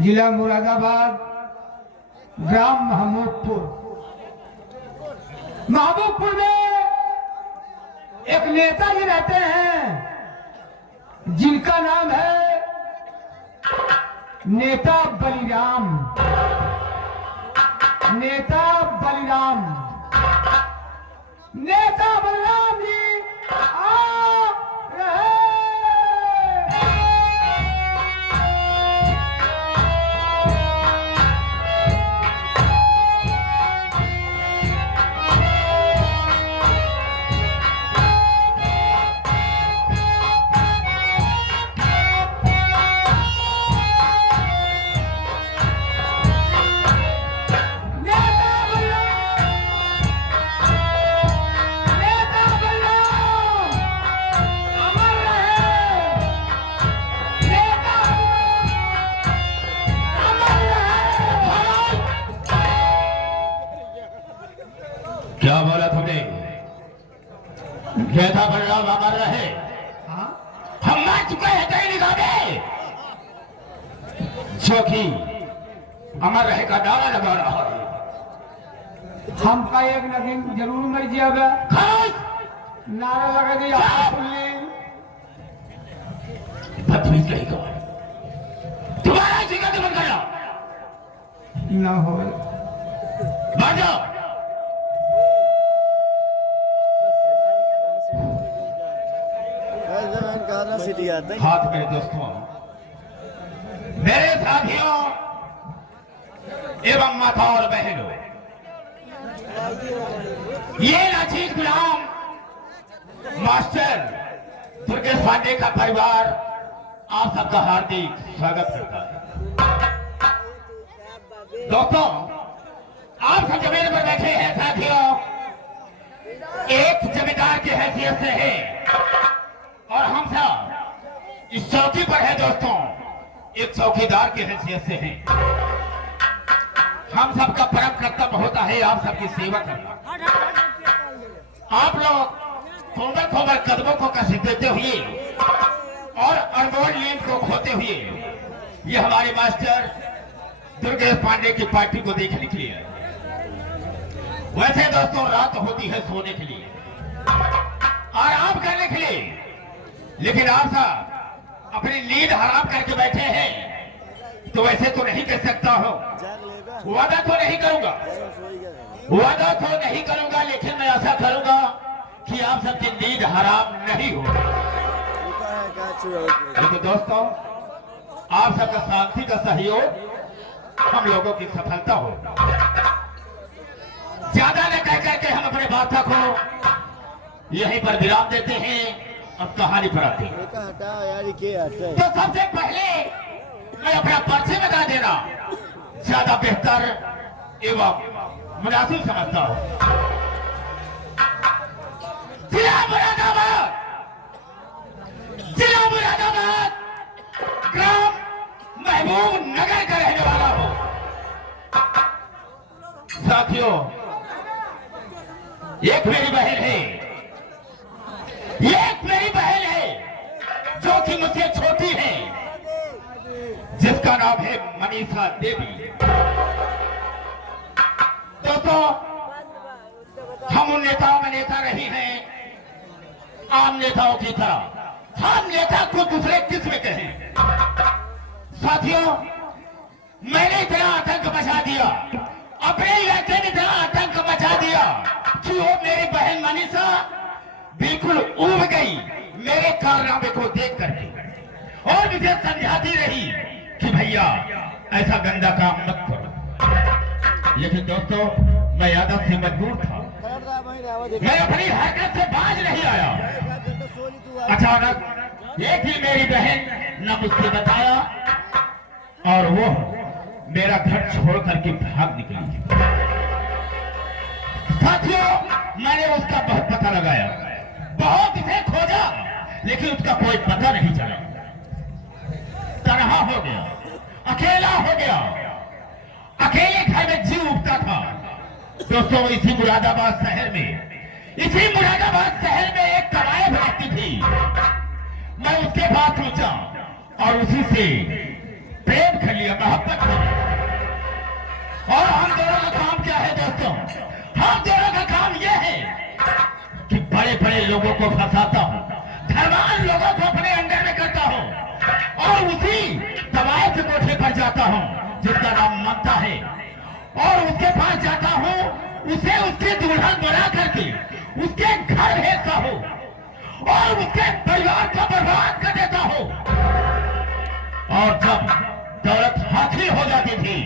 जिला मुरादाबाद, ग्राम महमूदपुर। महमूदपुर में एक नेता जी रहते हैं जिनका नाम है नेता बलिराम। नेता बलिराम, नेता बलिराम जी आ रहे। क्या बोला तुमने? नेता बलराम अमर रहे। हम मार चुके हैं तेरी निगाह में, जो कि अमर रहे का नारा लगा रहा है। हमका एक नगीन जरूर मर जाएगा। नारा लगा दिया बदतमीज रहेगा। तुम्हारा जिक्र बंद करना न हो। बाहर जाओ। हाथ मेरे दोस्तों, मेरे साथियों एवं माता और बहनों, ये लाचीज गुलाम मास्टर दुर्गेश पांडे का परिवार आप सबका हार्दिक स्वागत करता है। दोस्तों, आप सब जमीन पर बैठे हैं साथियों, एक जमींदार की हैसियत से है और हम सब इस चौकी पर है दोस्तों, एक चौकीदार की हैसियत से हैं। हम सबका परम कर्तव्य होता है आप सबकी सेवा करना। आप लोग कोमल कोमल कदमों को कस देते हुए और अनमोल नींद को खोते हुए ये हमारे मास्टर दुर्गेश पांडे की पार्टी को देखने के लिए। वैसे दोस्तों रात होती है सोने के लिए, आराम करने के लिए, लेकिन आप सब अपनी नींद हराम करके बैठे हैं, तो वैसे तो नहीं कर सकता हो। वादा तो नहीं करूंगा, वादा तो नहीं करूंगा, लेकिन मैं ऐसा करूंगा कि आप सबकी नींद हराम नहीं हो। लेकिन दोस्तों, आप सबका शांति का सहयोग हम लोगों की सफलता हो। ज्यादा न कह करके हम अपने बातों को यहीं पर विराम देते हैं, अब कहानी पर आते हैं। तो सबसे पहले मैं अपना परिचय बता देना ज्यादा बेहतर एवं मुनासिब समझता हूं। जिला मुरादाबाद, जिला मुरादाबाद, ग्राम महबूब नगर का रहने वाला हूं। साथियों, एक मेरी बहन है, एक मेरी बहन है जो कि मुझसे छोटी है, जिसका नाम है मनीषा देवी। दोस्तों, हम उन नेताओं में नेता रही हैं आम नेताओं की तरह। हम नेता को दूसरे किस्म के हैं। साथियों, मैंने इतना आतंक मचा दिया, अपने इलाके में इतना आतंक मचा दिया कि वो मेरी बहन मनीषा बिल्कुल उब गई मेरे कारनामे को देख करके, और मुझे समझाती रही कि भैया ऐसा गंदा काम मत करो। लेकिन दोस्तों, मैं आदत से मजबूर था, मैं अपनी हरकत से बाज नहीं आया। अचानक एक ही मेरी बहन ने मुझसे बताया और वो मेरा घर छोड़ करके भाग निकली। साथियों, मैंने उसका बहुत पता लगाया, बहुत इसे खोजा, लेकिन उसका कोई पता नहीं चला। तनहा हो गया, अकेला हो गया, अकेले घर में जीव उठता था। दोस्तों, इसी मुरादाबाद शहर में, इसी मुरादाबाद शहर में एक कबायब रहती थी। मैं उसके पास पहुंचा और उसी से प्रेम कर लिया, मोहब्बत को फंसाता हूँ, धनवान लोगों को अपने अंडर में करता हूँ और उसी दवाई के कोठे पर जाता हूँ जिसका नाम ममता है, और उसके पास जाता हूँ, उसे उसकी दुल्हन बना करके उसके घर भेजता हूँ और उसके परिवार को बर्बाद कर देता हूँ। और जब दौलत हासिल हो जाती थी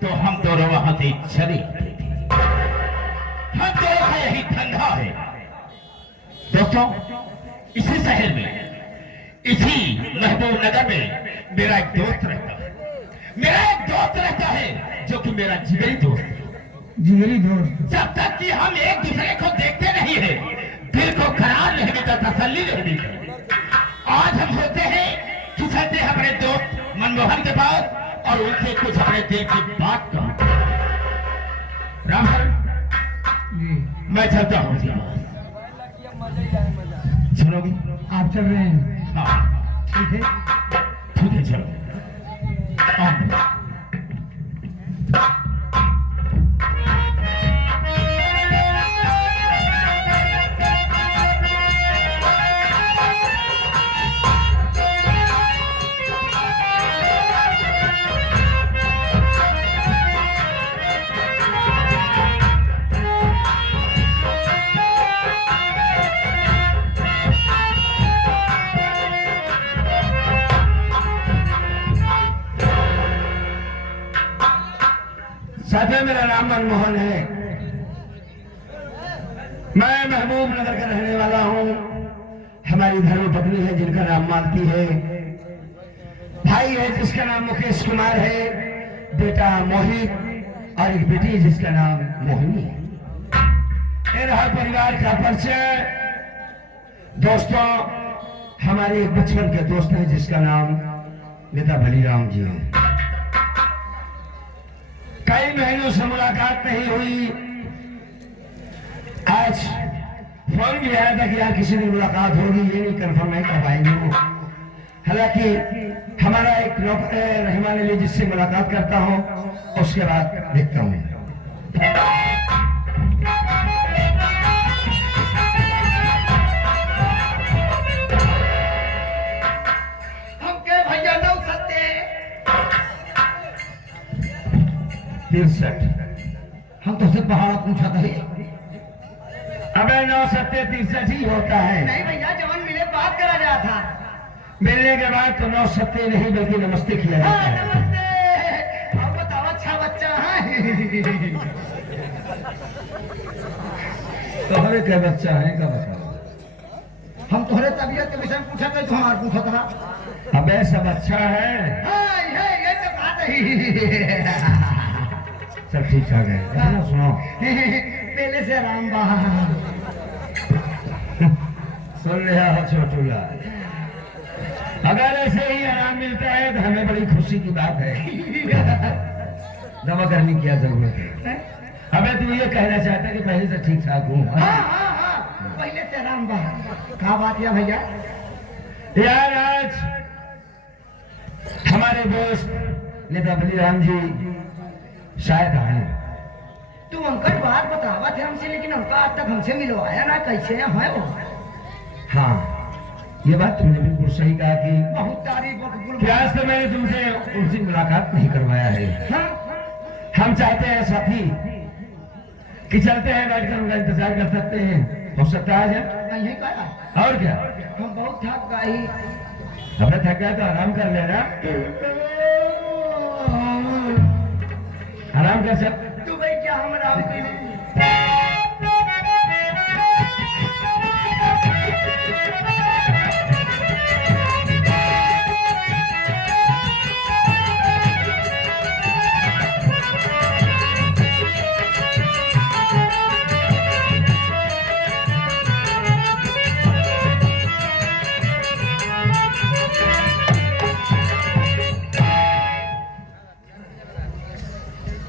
तो हम दोनों वहां से चले जाते थे। हम दोनों का यही धंधा है। दोस्तों, इसी शहर में, इसी महबूब नगर में मेरा एक दोस्त रहता है। मेरा एक दोस्त रहता है जो कि मेरा जिगरी दोस्त है। जिगरी दोस्त? जब तक कि हम एक दूसरे को देखते नहीं है, दिल को करार नहीं देता, तसल्ली नहीं देता। आज हम सोचते हैं कि चलते हैं अपने दोस्त मनमोहन के पास और उनसे कुछ अपने दिल की बात कहूं। रामहर जी, मैं चलता हूँ। सुनोगी? आप चल रहे हैं? हाँ ठीक है। ठीक है, चलो। साथियों, मेरा नाम मनमोहन है। मैं महबूब नगर का रहने वाला हूँ। हमारी धर्मपत्नी है जिनका नाम मालती है, भाई है जिसका नाम मुकेश कुमार है, बेटा मोहित और एक बेटी जिसका नाम मोहिनी है। ये रहा परिवार का परिचय। दोस्तों, हमारे एक बचपन के दोस्त हैं जिसका नाम नेता बलीराम जी है। कई महीनों से मुलाकात नहीं हुई। आज फोन भी आया था कि यार किसी दिन मुलाकात होगी, ये नहीं कंफर्म है कब आएंगे वो। हालांकि हमारा एक नौकर है रहमान अली जिससे मुलाकात करता हूँ, उसके बाद देखता हूँ। भैया नौ सत्ते 63। हम तो सिर्फ पहाड़ा पूछा था। अबे 9 ही होता है। नहीं भैया, जवान मिले बात करा जा था। मिलने के बाद तो 9 सत्ते नहीं बल्कि नमस्ते किया जाता है। नमस्ते। अब बताओ, अच्छा बच्चा है? तो हमें क्या बच्चा है का बताओ। हम तुम्हारे तबीयत के विषय में पूछा था, तुम्हारा पूछा था। अबे सब अच्छा है। हाँ, ये तो बात है। सब ठीक ठाक है। गाना सुनो। पहले से आराम बहा। सुन रहा हो छोटूला, अगर ऐसे ही आराम मिलता है तो हमें बड़ी खुशी की बात है। दवा करने की क्या जरूरत है? अबे तू ये कहना चाहता है कि पहले से ठीक ठाक हूँ? हाँ, पहले से आराम बहा। क्या बात है भैया? यार, आज हमारे दोस्त नेता बलीराम जी शायद आए। तू अंकल बात बतावा थे हमसे, लेकिन अंकल आज तक हमसे मिलवाया ना। कैसे है वो? हाँ, ये बात तुमने बिल्कुल सही कहा कि बहुत तारीफ मकबूल। प्यास से मैंने तुमसे उनसे मुलाकात नहीं करवाया है। हाँ? हम चाहते हैं साथी कि चलते हैं, बैठकर उनका इंतजार कर सकते हैं। हो सकता है आज? नहीं कहा। और क्या? हम बहुत थक गए। अबे थक गया तो आराम कर लेना। आराम कर सकते। तू भाई क्या हम आराम करें?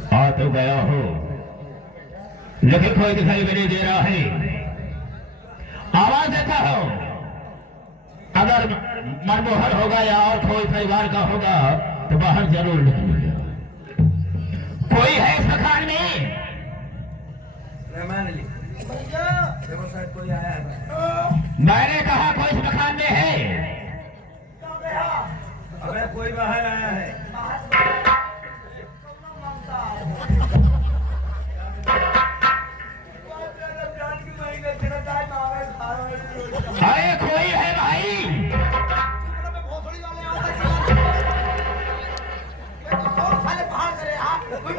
आ तो गया हो, लेकिन कोई दिखाई भी नहीं दे रहा है। आवाज देता हो, अगर मनमोहन होगा या और कोई परिवार का होगा तो बाहर जरूर निकलेगा। कोई है इस मकान में? रहमान अली, देखो शायद कोई आया है। मैं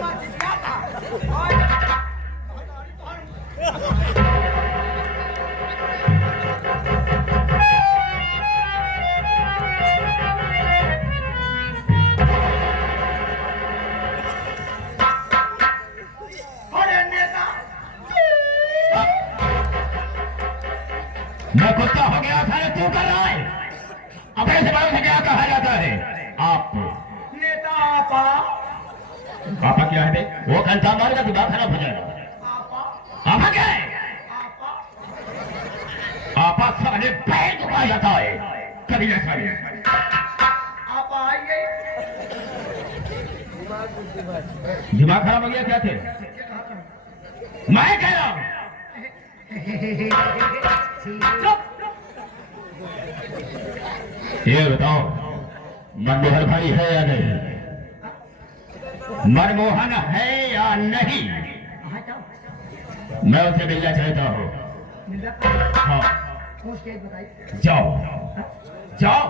कुत्ता हो गया था तू कर रहा है। अपने से बड़ों से क्या कहा जाता है? आप नेता आपा। पापा क्या है बे? वो घंटा मारेगा दिमाग खराब हो जाएगा। आपा क्या है? आपा साले पैर दुखा जाता है कभी ना साले। आपा आइए। दिमाग खराब हो गया क्या थे? मैं कह रहा हूं ये बताओ मनमोहन भाई है या नहीं? मनमोहन है या नहीं? मैं उसे मिलना चाहता हूँ। हाँ जाओ जाओ।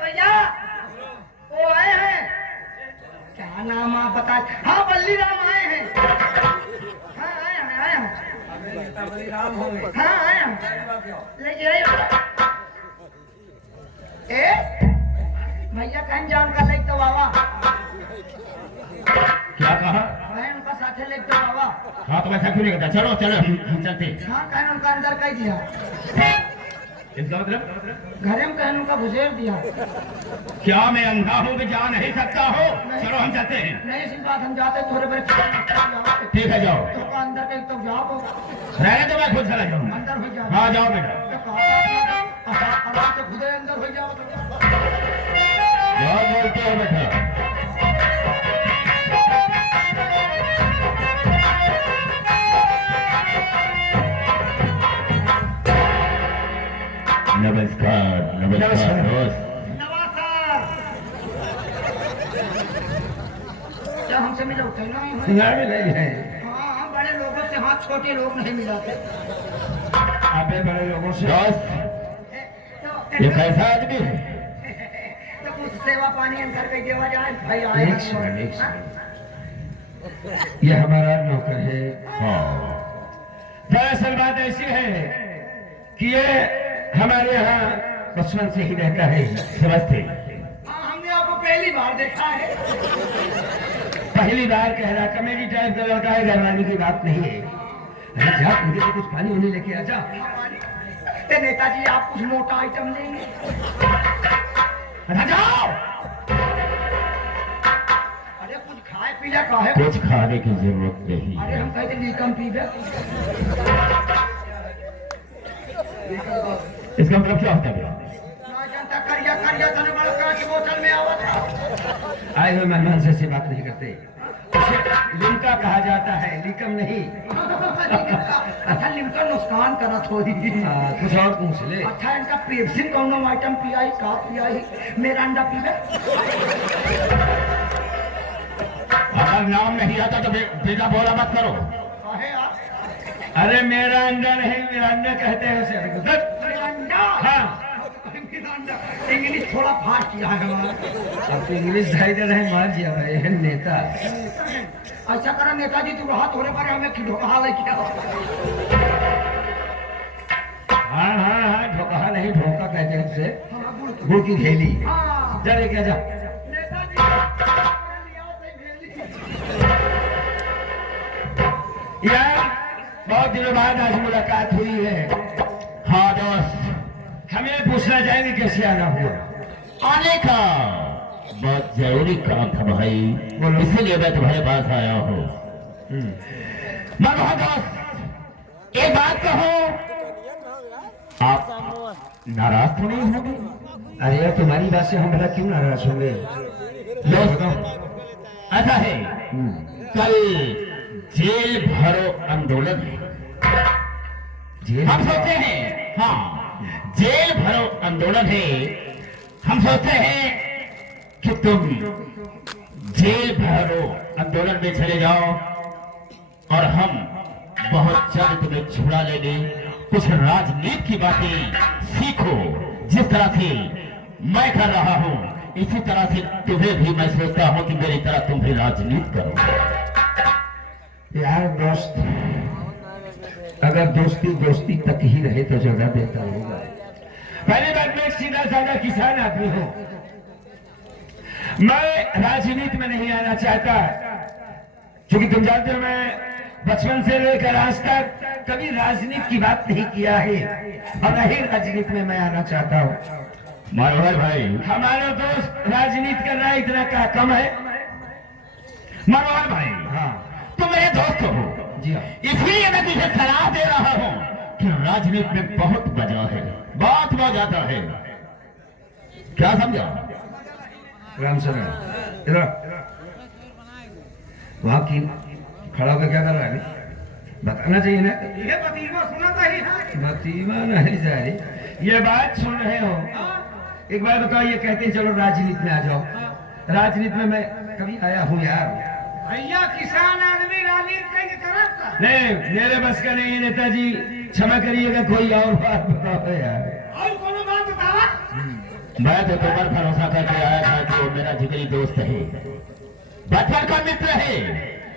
भैया वो आए हैं। क्या नाम आप बता? हाँ बल्ली राम आए हैं। हाँ आए हैं। बलिराम हो गए। हाँ आए हैं। लेके आइए। भैया कहीं जान का लेक तो बाबा। क्या कहा? कहीं उनका साथे लेक तो बाबा। हाँ तो वैसा क्यों नहीं करता? चलो चलो हम चलते। हाँ कहीं उनका अंदर कह दिया। इसका मतलब घरे में कहीं उनका घुसेर दिया। क्या मैं अंधा हूँ कि जा नहीं सकता हो? चलो हम चलते हैं। नहीं इसी बात हम जाते थोड़े बड़े। ठीक है जाओ। तो अंदर कहीं तो जाओ। रहने तो मैं खुद चला जाऊँ। अंदर हो जाओ। हाँ जाओ बेटा। खुद अंदर हो जाओ। बहुत बोलते हो बेटा। नमस्कार नमस्कार दोस्त। नमस्कार। क्या हमसे मिला उठे ना? नहीं है। हाँ बड़े लोगों से। हाँ छोटे लोग नहीं मिलाते। अबे बड़े लोगों से। दोस्त ये कैसा आदमी है? तो कुछ सेवा पानी अंदर के देवा जाए भाई आए। एक सेकंड। ये हमारा नौकर है। हाँ दरअसल बात ऐसी है कि ये हमारे यहाँ बचपन से ही रहता है। समझते? हाँ हमने आपको पहली बार देखा है। पहली बार कह रहा कमेडी टाइप का लड़का है। घरवाली की बात नहीं है। अरे जा मुझे तो कुछ पानी उन्हें लेके आ जा। नेताजी आप कुछ मोटा आइटम लेंगे? जाओ। अरे कुछ खाए पीला का है? कुछ खाने की जरूरत नहीं। अरे हम कहते लीकम पी गए। इसका मतलब क्या होता है? करिया करिया धन बड़ा कांच बोतल में आवा था। आए हुए मेहमान से ऐसी बात नहीं करते। उसे लिमका कहा जाता है, लिकम नहीं। अच्छा लिमका नुकसान करा थोड़ी। कुछ और पूछ ले। अच्छा इनका पेप्सी कौन आइटम पियाई का पियाई? मेरा अंडा पी गए। अगर नाम नहीं आता तो बेटा बोला मत करो। काहे आप? अरे मेरा अंडा नहीं, मेरा अंडा कहते हैं उसे। अंडा? हाँ इंग्लिश थोड़ा फास्ट किया है हमारा। अब तो इंग्लिश ढाई दे रहे मार दिया भाई नेता। ऐसा करा नेताजी तू रहा थोड़े बारे हमें ढोकहा ले क्या? हाँ हाँ हाँ ढोकहा नहीं ढोका कहते हैं उसे। गुड़ की थैली। हाँ चले क्या जा। यार बहुत दिनों बाद आज मुलाकात हुई है। हाँ दोस्त हमें पूछना चाहेंगे कैसे आना हुआ? आने का बहुत जरूरी काम था भाई, इसीलिए मैं तुम्हारे पास आया हूँ। मनोहर दोस्त एक बात कहो, आप नाराज तो नहीं होंगे? अरे यार तुम्हारी बात से हम भला क्यों नाराज होंगे? दोस्त ऐसा है कल जेल भरो आंदोलन है। हम सोचते हैं हाँ जेल भरो आंदोलन है। हम सोचते हैं कि तुम जेल भरो आंदोलन में चले जाओ और हम बहुत जल्द तुम्हें छुड़ा लेंगे। कुछ राजनीति की बातें सीखो जिस तरह से मैं कर रहा हूँ। इसी तरह से तुम्हें भी मैं सोचता हूँ कि मेरी तरह तुम भी राजनीति करो। यार दोस्त, अगर दोस्ती दोस्ती तक ही रहे तो ज्यादा बेहतर होगा। पहली बात, मैं एक सीधा साधा किसान आदमी हूँ। मैं राजनीति में नहीं आना चाहता, क्योंकि तुम जानते हो मैं बचपन से लेकर आज तक कभी राजनीति की बात नहीं किया है और न ही राजनीति में मैं आना चाहता हूँ। मनोहर भाई, हमारा दोस्त राजनीति कर रहा है, इतना क्या कम है? मनोहर भाई, हाँ तुम मेरे दोस्त हो जी हाँ। इसलिए मैं तुझे सलाह दे रहा हूँ कि राजनीति में बहुत मजा है, बहुत मजा आता है। क्या समझा? राम सर इधर वहां की खड़ा होकर क्या कर रहा है? बताना चाहिए ना। ये बतीमा सुनाता ही है। बतीमा नहीं जाए, ये बात सुन रहे हो? एक बार बताओ, ये कहते हैं चलो राजनीति में आ जाओ। राजनीति में मैं कभी आया हूँ यार? भैया किसान आदमी राजनीति की तरफ का नहीं, मेरे बस का नहीं है नेताजी, क्षमा करिएगा। कोई और बात बताओ यार। और कोनो बात बतावा। मैं तो तुम पर भरोसा करके आया था कि वो मेरा जिगरी दोस्त है, बचपन का मित्र है,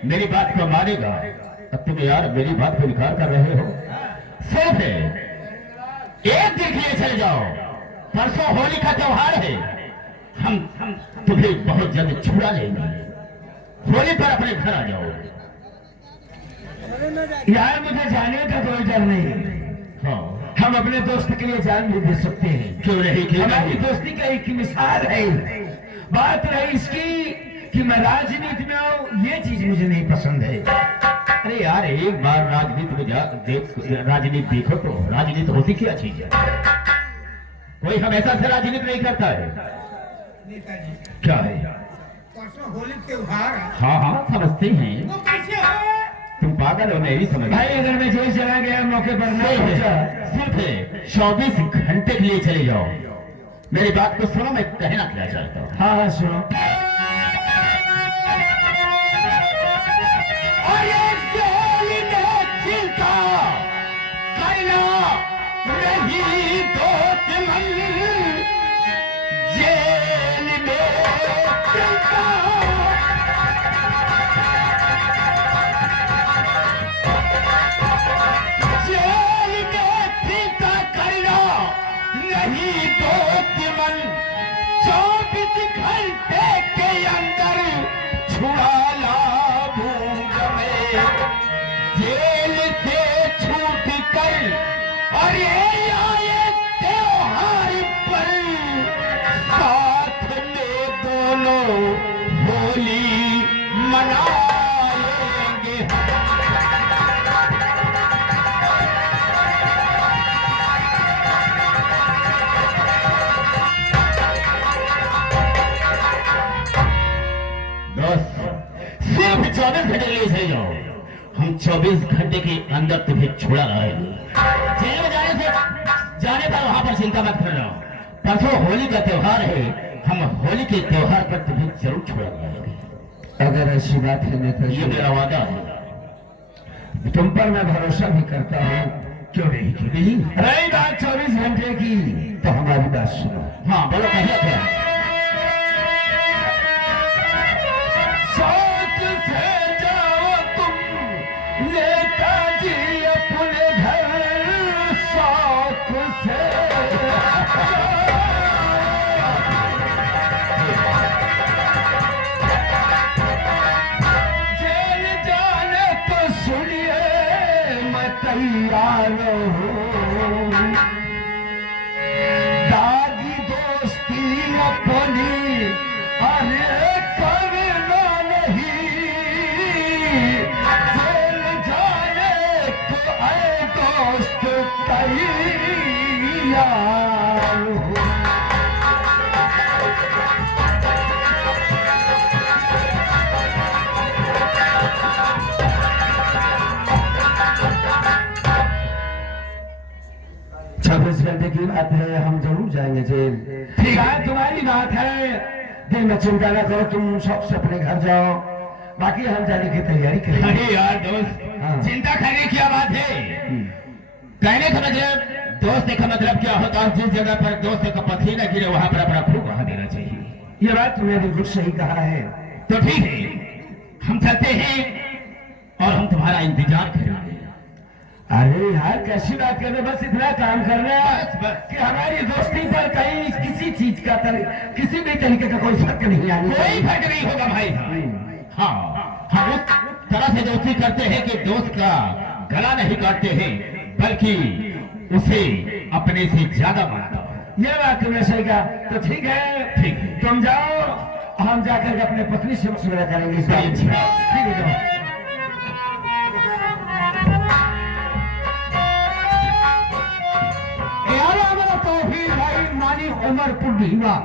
मेरी बात को मानेगा। अब तुम यार मेरी बात को इनकार कर रहे हो। सिर्फ एक दिन के लिए चले जाओ, परसों होली का त्योहार है, हम तुम्हें बहुत जल्द छुड़ा लेंगे। होली पर अपने घर आ जाओ। यार मुझे जाने का कोई डर नहीं। हाँ, हम अपने दोस्त के लिए जान भी दे सकते हैं। क्यों नहीं, क्यों हमारी नहीं। दोस्ती का एक मिसाल है। बात रही इसकी कि मैं राजनीति में आऊं, ये चीज मुझे नहीं पसंद है। अरे यार, एक बार राजनीति में राजनीति देखो तो राजनीति होती क्या चीज है? कोई हमेशा से राजनीति नहीं करता है। नेताजी, क्या है? परसों होली त्योहार है। हाँ हाँ, समझते हैं। वो कैसे हो? तुम पागल हो, नहीं समझ भाई अगर मैं जेल चला गया मौके पर नहीं पहुंचा, सिर्फ 24 घंटे के लिए चले जाओ। मेरी बात को सुनो, मैं कहना क्या चाहता हूँ। हाँ हाँ सुनो। अरे जेल में चिंता करना नहीं तो मन, जेल में चिंता। जेल में चिंता करना नहीं तो मन, 24 घंटे के अंदर छुड़ा ला जेल से छूट कर। और ये आए त्योहार पर साथ में दोनों होली मना लेंगे। दोस्त, सिर्फ 24 घंटे के लिए सही जाओ। हम 24 घंटे के अंदर तुम्हें छुड़ा लाएंगे। जेल में जाने पर वहां पर चिंता मत करना। परसों होली का त्योहार है, हम होली के त्योहार पर तुम्हें जरूर छुड़ा लाएंगे। अगर ऐसी बात है ये नेताजी, मेरा वादा है। तुम पर मैं भरोसा भी करता हूँ। क्यों नहीं, क्यों नहीं? रही बात 24 घंटे की, तो हमारी बात सुनो। हाँ बोलो, कहिए क्या? सोच से जाओ तुम नेताजी अपने घर, शौक से जेल जाने तो सुनिए मैं तैयार हूँ। दादी दोस्ती अपनी अरे करना नहीं, जेल जाने को ऐ दोस्त तैयार हूँ। छब्बीस घंटे की बात है, हम जरूर जाएंगे जेल। ठीक है, तुम्हारी बात है, दिल में चिंता न करो, तुम सबसे अपने घर जाओ, बाकी हम जाने की तैयारी करेंगे। अरे यार दोस्त, हाँ। चिंता करने की क्या बात है? कहने का मतलब, दोस्त का मतलब क्या होता है? जिस जगह पर दोस्त का पसीना गिरे वहां पर अपना फूक वहां देना चाहिए। ये बात तुमने बिल्कुल सही कहा है। तो ठीक है, हम चलते हैं और हम तुम्हारा इंतजार करेंगे। अरे यार कैसी बात कर रहे, बस इतना काम करना बस, बस। कि हमारी दोस्ती पर कहीं किसी चीज का किसी भी तरीके का कोई फर्क नहीं आने कोई फर्क नहीं होगा भाई साहब। हाँ, हम उस तरह से दोस्ती करते हैं कि दोस्त का गला नहीं काटते हैं, बल्कि उसे अपने से ज्यादा मानता है। ये बात तुमने सही कहा। तो ठीक है, ठीक है। तुम जाओ, हम जाकर के अपने पत्नी से मशवरा करेंगे इस बात पे। ठीक ठीक है, जाओ। यार हमारा तौफीक भाई मानी उमरपुर भीमा